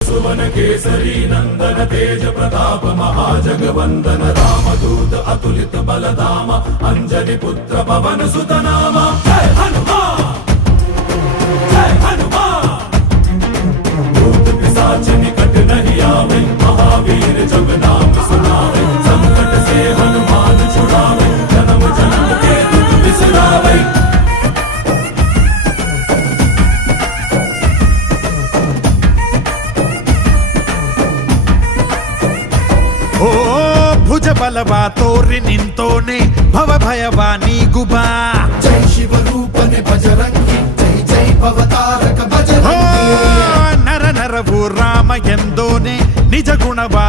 सुवन केसरी नंदन तेज प्रताप महाजगवंदन रामदूत अतुलित बलधाम अंजनी पुत्र पवन सुत नाम जय हनुमान जय हनुमान। भूत पिशाच निकट नहीं आवे महावीर जब नाम सुनावे संकट से हनुमान छुड़ावे जन्म जन्म के दुख बिसरावे। ಓ ಭುಜ ಬಲವಾ ತೋರಿ ನಿಂತೋನೆ ಭವ ಭಯವಾ ನೀಗುಬಾ ಜೈ ಶಿವರೂಪನೆ ಬಜರಂಗಿ ಜೈ ಜೈ ಭವತಾರಕ ಬಜರಂಗಿ ನರ ನರವು ರಾಮ ಎಂದೋನೆ ನಿಜ ಗುಣವಾ